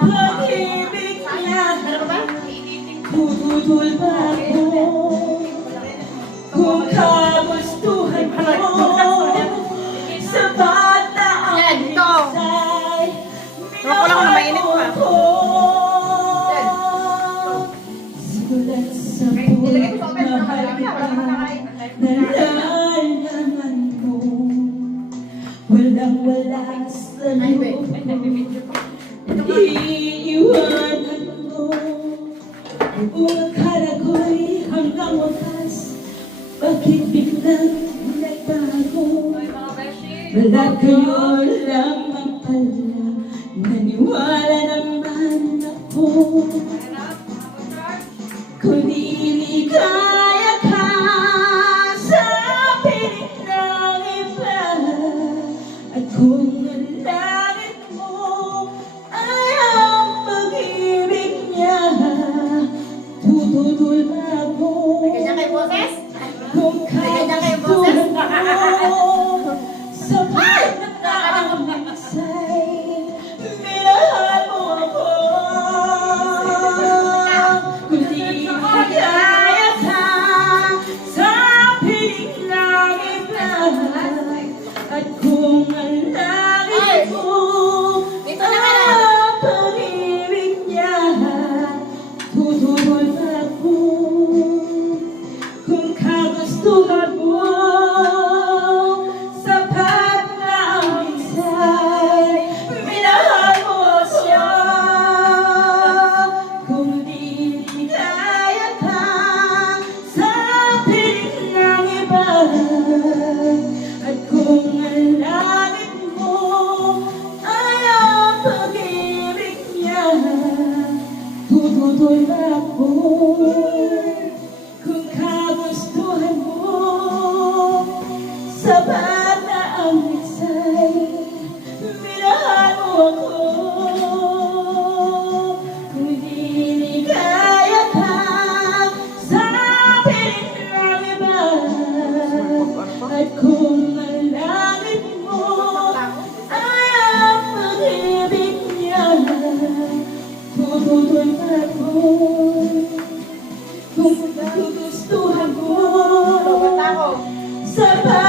pag-ibig niya. Tututol ba ako Kung kagustuhan mo. Sapat na ang ko pa. Minahal mo ako. Simulat sa pagmamahal kita Nalalaman mo Walang wala sa loob Iiwanan mo Buong akala ko'y hanggang wakas Bakit biglang nagbago Wala kayo lamang pala? Naniwala naman ako. Kung Tututol ako Ganyan kayo boses? kung Ganyan kayo boses? sa pagkakang minsay, minahal mo ako. Kung di kaya ka sa piling ng iba, at kung Tututol ako kung kagustuhan mo Sapat na ang isa'y Minahal mo ako Sa Sapa.